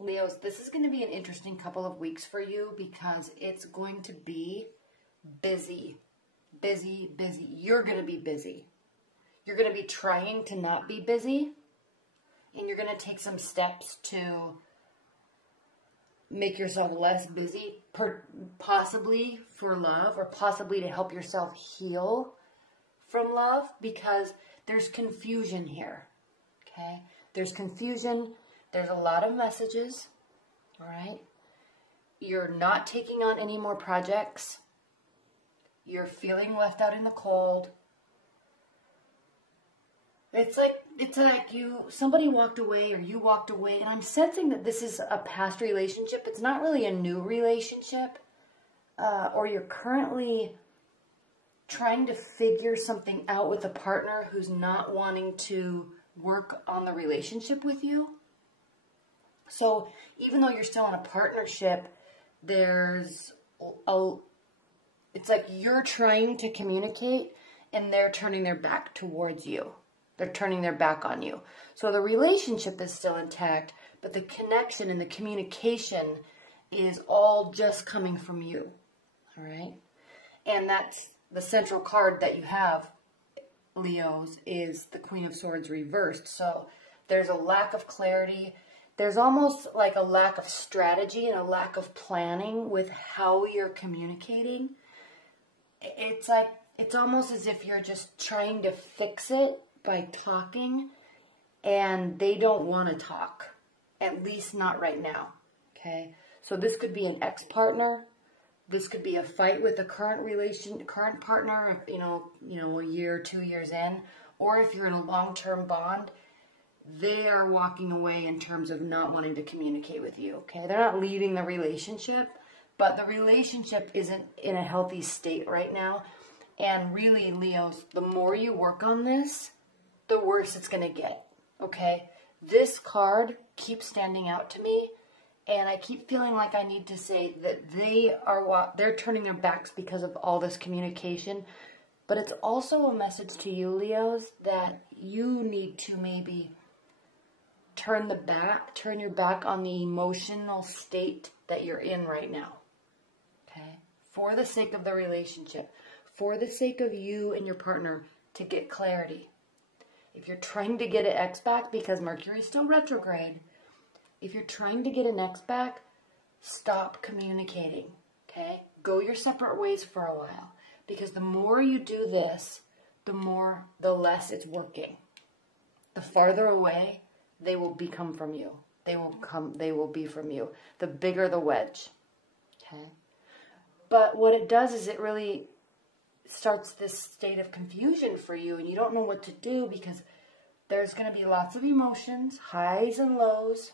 Leos, this is going to be an interesting couple of weeks for you because it's going to be busy, busy, busy. You're going to be busy. You're going to be trying to not be busy, and you're going to take some steps to make yourself less busy, possibly for love, or possibly to help yourself heal from love, because there's confusion here, okay? There's confusion. There's a lot of messages, all right? You're not taking on any more projects. You're feeling left out in the cold. It's like somebody walked away or you walked away, and I'm sensing that this is a past relationship. It's not really a new relationship, or you're currently trying to figure something out with a partner who's not wanting to work on the relationship with you. So even though you're still in a partnership, it's like you're trying to communicate and they're turning their back towards you. They're turning their back on you. So the relationship is still intact, but the connection and the communication is all just coming from you. All right? And that's the central card that you have, Leos, is the Queen of Swords reversed. So there's a lack of clarity. There's almost like a lack of strategy and a lack of planning with how you're communicating. It's like, it's almost as if you're just trying to fix it by talking, and they don't want to talk, at least not right now, okay? So this could be an ex-partner. This could be a fight with a current partner, you know, a year, 2 years in, or if you're in a long-term bond, they are walking away in terms of not wanting to communicate with you, okay? They're not leaving the relationship, but the relationship isn't in a healthy state right now. And really, Leos, the more you work on this, the worse it's going to get, okay? This card keeps standing out to me, and I keep feeling like I need to say that they're turning their backs because of all this communication. But it's also a message to you, Leos, that you need to maybe turn your back on the emotional state that you're in right now, okay? For the sake of the relationship, for the sake of you and your partner, to get clarity. If you're trying to get an ex back because Mercury's still retrograde, if you're trying to get an ex back, stop communicating, okay? Go your separate ways for a while, because the more you do this, the less it's working. The farther away they will become from you. They will be from you. The bigger the wedge, okay? But what it does is it really starts this state of confusion for you, and you don't know what to do, because there's going to be lots of emotions, highs and lows.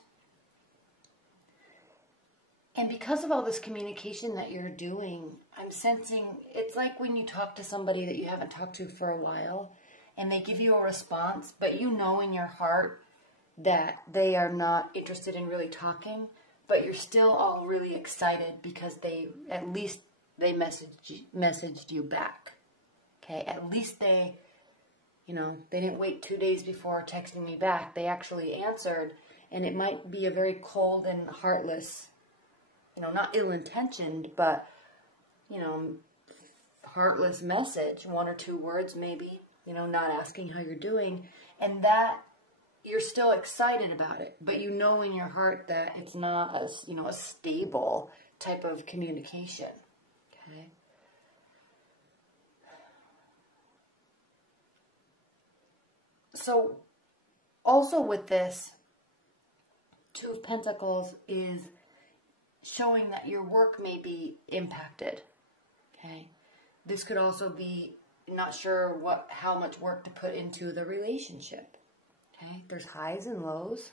And because of all this communication that you're doing, I'm sensing it's like when you talk to somebody that you haven't talked to for a while, and they give you a response, but you know in your heart that they are not interested in really talking, but you're still all really excited because they messaged you back. Okay, at least they didn't wait 2 days before texting me back. They actually answered, and it might be a very cold and heartless, not ill-intentioned, but, heartless message, 1 or 2 words maybe, not asking how you're doing, and that you're still excited about it, but you know in your heart that it's not a stable type of communication, okay? So, also with this, 2 of Pentacles is showing that your work may be impacted, okay? This could also be not sure how much work to put into the relationship, okay? There's highs and lows.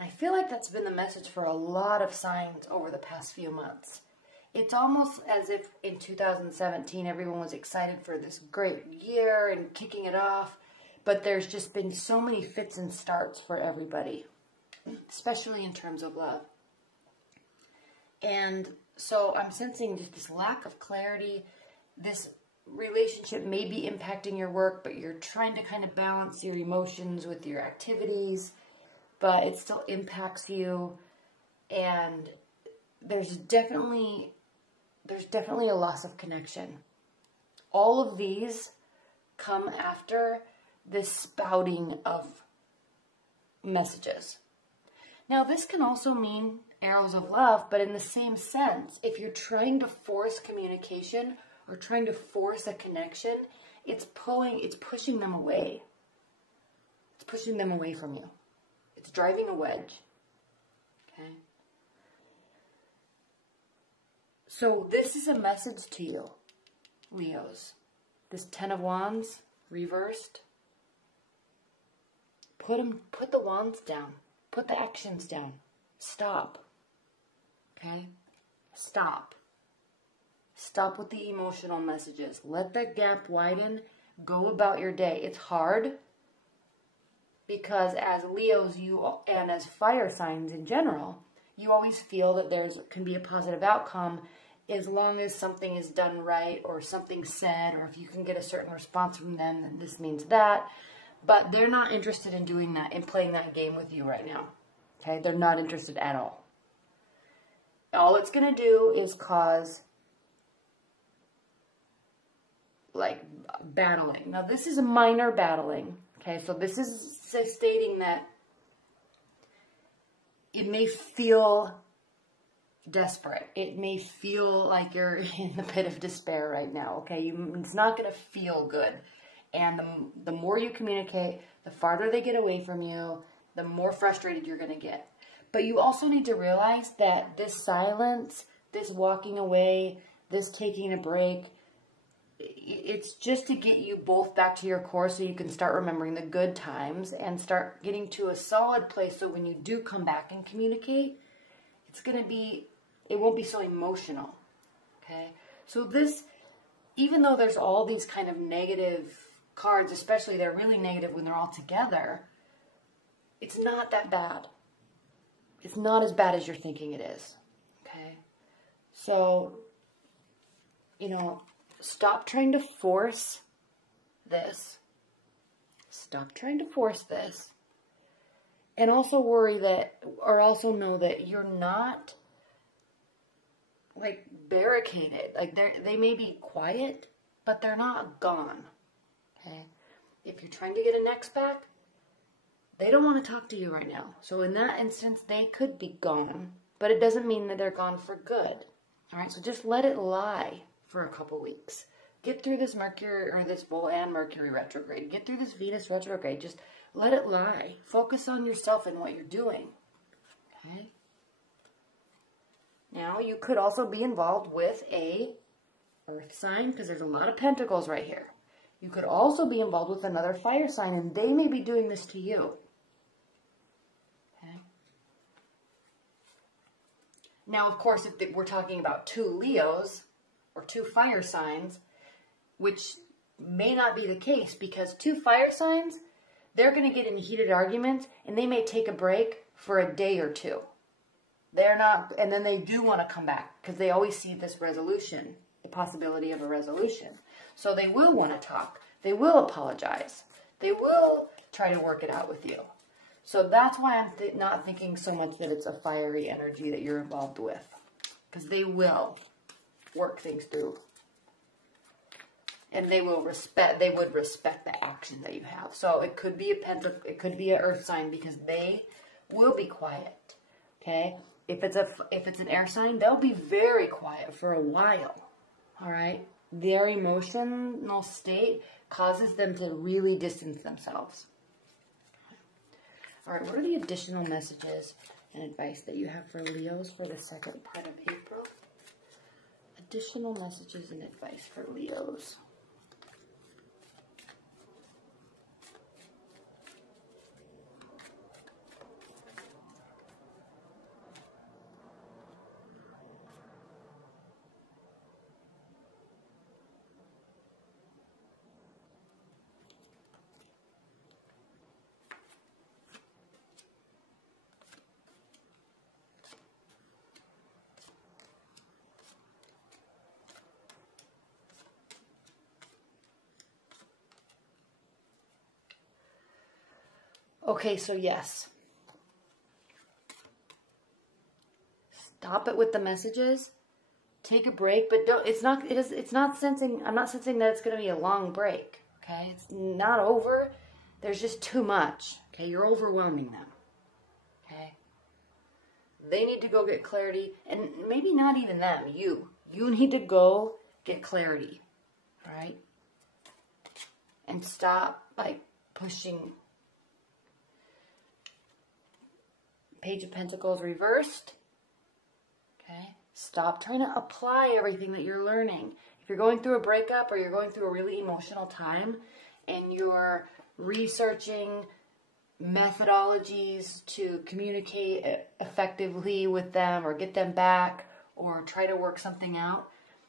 I feel like that's been the message for a lot of signs over the past few months. It's almost as if in 2017 everyone was excited for this great year and kicking it off, but there's just been so many fits and starts for everybody, especially in terms of love. And so I'm sensing just this lack of clarity. This relationship may be impacting your work, but you're trying to kind of balance your emotions with your activities, but it still impacts you. And there's definitely a loss of connection. All of these come after this spouting of messages. Now, this can also mean arrows of love, but in the same sense, if you're trying to force communication or trying to force a connection, it's pushing them away. It's pushing them away from you. It's driving a wedge. Okay? So this is a message to you, Leos. This 10 of Wands reversed. Put the wands down. Put the actions down. Stop. Okay? Stop. Stop with the emotional messages. Let that gap widen. Go about your day. It's hard because as Leos, and as fire signs in general, you always feel that can be a positive outcome as long as something is done right or something said, or if you can get a certain response from them, then this means that. But they're not interested in doing that, in playing that game with you right now. Okay? They're not interested at all. All it's going to do is cause, like, battling. Now, this is a minor battling. Okay? So this is stating that it may feel desperate. It may feel like you're in the pit of despair right now. Okay? It's not going to feel good. And the more you communicate, the farther they get away from you, the more frustrated you're going to get. But you also need to realize that this silence, this walking away, this taking a break, it's just to get you both back to your core so you can start remembering the good times and start getting to a solid place so when you do come back and communicate, it won't be so emotional. Okay? So this, even though there's all these kind of negative cards, especially they're really negative when they're all together, it's not that bad. It's not as bad as you're thinking it is. Okay? So, stop trying to force this. Stop trying to force this. And also also know that you're not, like, barricaded. Like, they may be quiet, but they're not gone. Okay? If you're trying to get an ex back, they don't want to talk to you right now. So in that instance, they could be gone, but it doesn't mean that they're gone for good. All right? So just let it lie for a couple weeks. Get through this Mercury retrograde. Get through this Venus retrograde. Just let it lie. Focus on yourself and what you're doing. Okay? Now, you could also be involved with a earth sign because there's a lot of pentacles right here. You could also be involved with another fire sign, and they may be doing this to you. Okay? Now, of course, if we're talking about 2 Leos or 2 fire signs, which may not be the case because 2 fire signs, they're going to get in heated arguments, and they may take a break for a day or 2. They're not, and then they do want to come back because they always see this resolution, the possibility of a resolution. So they will want to talk. They will apologize. They will try to work it out with you. So that's why I'm not thinking so much that it's a fiery energy that you're involved with. Because they will work things through. And they would respect the action that you have. So it could be it could be an earth sign because they will be quiet. Okay? If it's an air sign, they'll be very quiet for a while. All right? Their emotional state causes them to really distance themselves. All right, what are the additional messages and advice that you have for Leos for the second part of April? Additional messages and advice for Leos. Okay, so yes. Stop it with the messages. Take a break, but don't, it's not sensing, I'm not sensing that it's going to be a long break, okay? It's not over. There's just too much, okay? You're overwhelming them, okay? They need to go get clarity, and maybe not even them, you. You need to go get clarity, all right? And stop, like, pushing. Page of Pentacles reversed, okay? Stop trying to apply everything that you're learning. If you're going through a breakup or you're going through a really emotional time and you're researching methodologies to communicate effectively with them or get them back or try to work something out,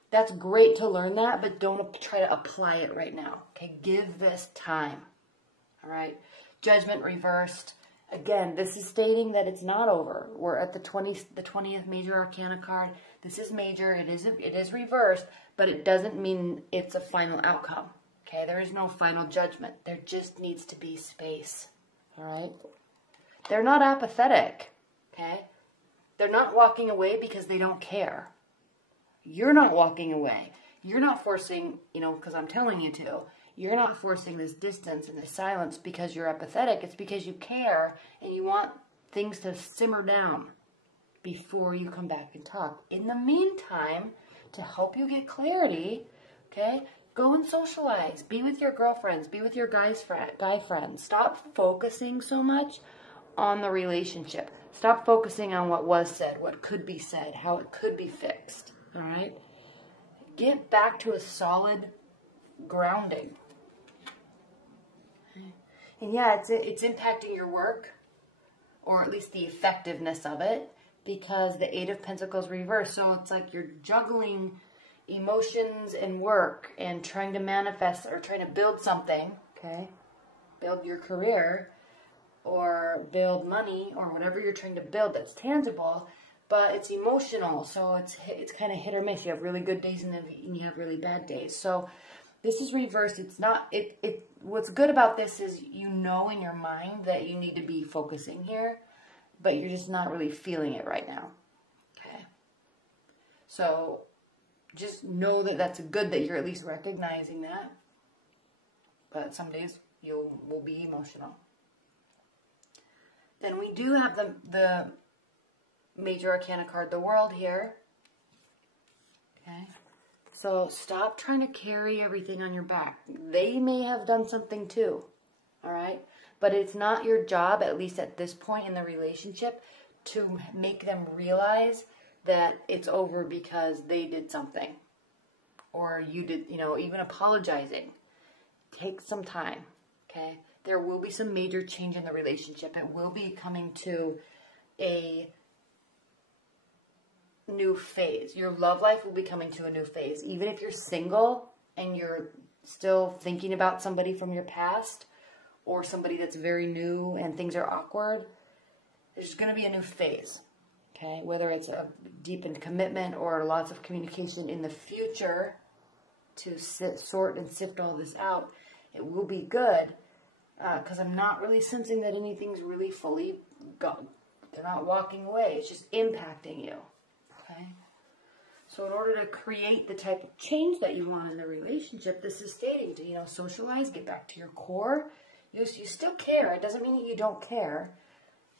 that's great to learn that, but don't try to apply it right now. Okay, give this time. All right, Judgment reversed. Again, this is stating that it's not over. We're at the 20th major arcana card. This is major. It is reversed, but it doesn't mean it's a final outcome. Okay, there is no final judgment. There just needs to be space. All right? They're not apathetic. Okay? They're not walking away because they don't care. You're not walking away. You're not forcing, because I'm telling you to. You're not forcing this distance and this silence because you're apathetic. It's because you care and you want things to simmer down before you come back and talk. In the meantime, to help you get clarity, okay, go and socialize. Be with your girlfriends. Be with your guy friends. Stop focusing so much on the relationship. Stop focusing on what was said, what could be said, how it could be fixed. All right? Get back to a solid grounding. And yeah, it's impacting your work, or at least the effectiveness of it, because the Eight of Pentacles reversed. So it's like you're juggling emotions and work and trying to manifest or trying to build something, okay? Build your career or build money or whatever you're trying to build that's tangible, but it's emotional. So it's kind of hit or miss. You have really good days and then you have really bad days. So this is reversed. It's not, what's good about this is you know in your mind that you need to be focusing here, but you're just not really feeling it right now. Okay. So just know that that's good that you're at least recognizing that. But some days you will be emotional. Then we do have the major arcana card, the World here. Okay. So stop trying to carry everything on your back. They may have done something too, all right? But it's not your job, at least at this point in the relationship, to make them realize that it's over because they did something. Or you did, even apologizing. Take some time, okay? There will be some major change in the relationship. It will be coming to a new phase. Your love life will be coming to a new phase. Even if you're single and you're still thinking about somebody from your past or somebody that's very new and things are awkward, there's going to be a new phase. Okay? Whether it's a deepened commitment or lots of communication in the future to sort and sift all this out, it will be good because I'm not really sensing that anything's really fully gone. They're not walking away. It's just impacting you. Okay. So in order to create the type of change that you want in the relationship, this is stating to, socialize, get back to your core. You still care. It doesn't mean that you don't care.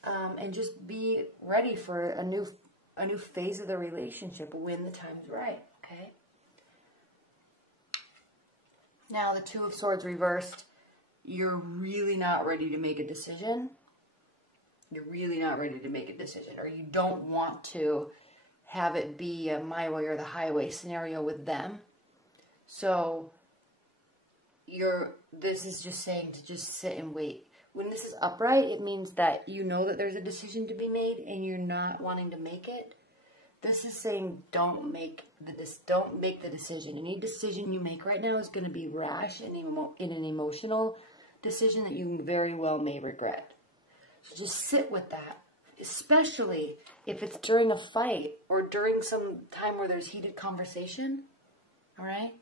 And just be ready for a new phase of the relationship when the time's right. Okay. Now the Two of Swords reversed. You're really not ready to make a decision. You're really not ready to make a decision, or you don't want to have it be a my way or the highway scenario with them. So this is just saying to just sit and wait. When this is upright, it means that you know that there's a decision to be made and you're not wanting to make it. This is saying don't make the decision. Any decision you make right now is going to be rash and in an emotional decision that you very well may regret. So just sit with that. Especially if it's during a fight or during some time where there's heated conversation, all right?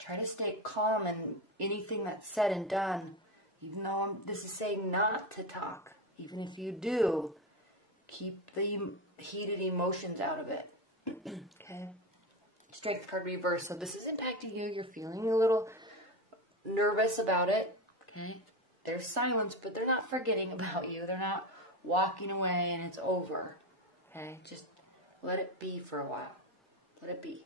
Try to stay calm in anything that's said and done, even though this is saying not to talk. Even if you do, Keep the heated emotions out of it. Okay. Strength card reverse. So this is impacting you. You're feeling a little nervous about it. Okay. There's silence, but they're not forgetting about you. They're not walking away and it's over. Okay. Just let it be for a while. Let it be.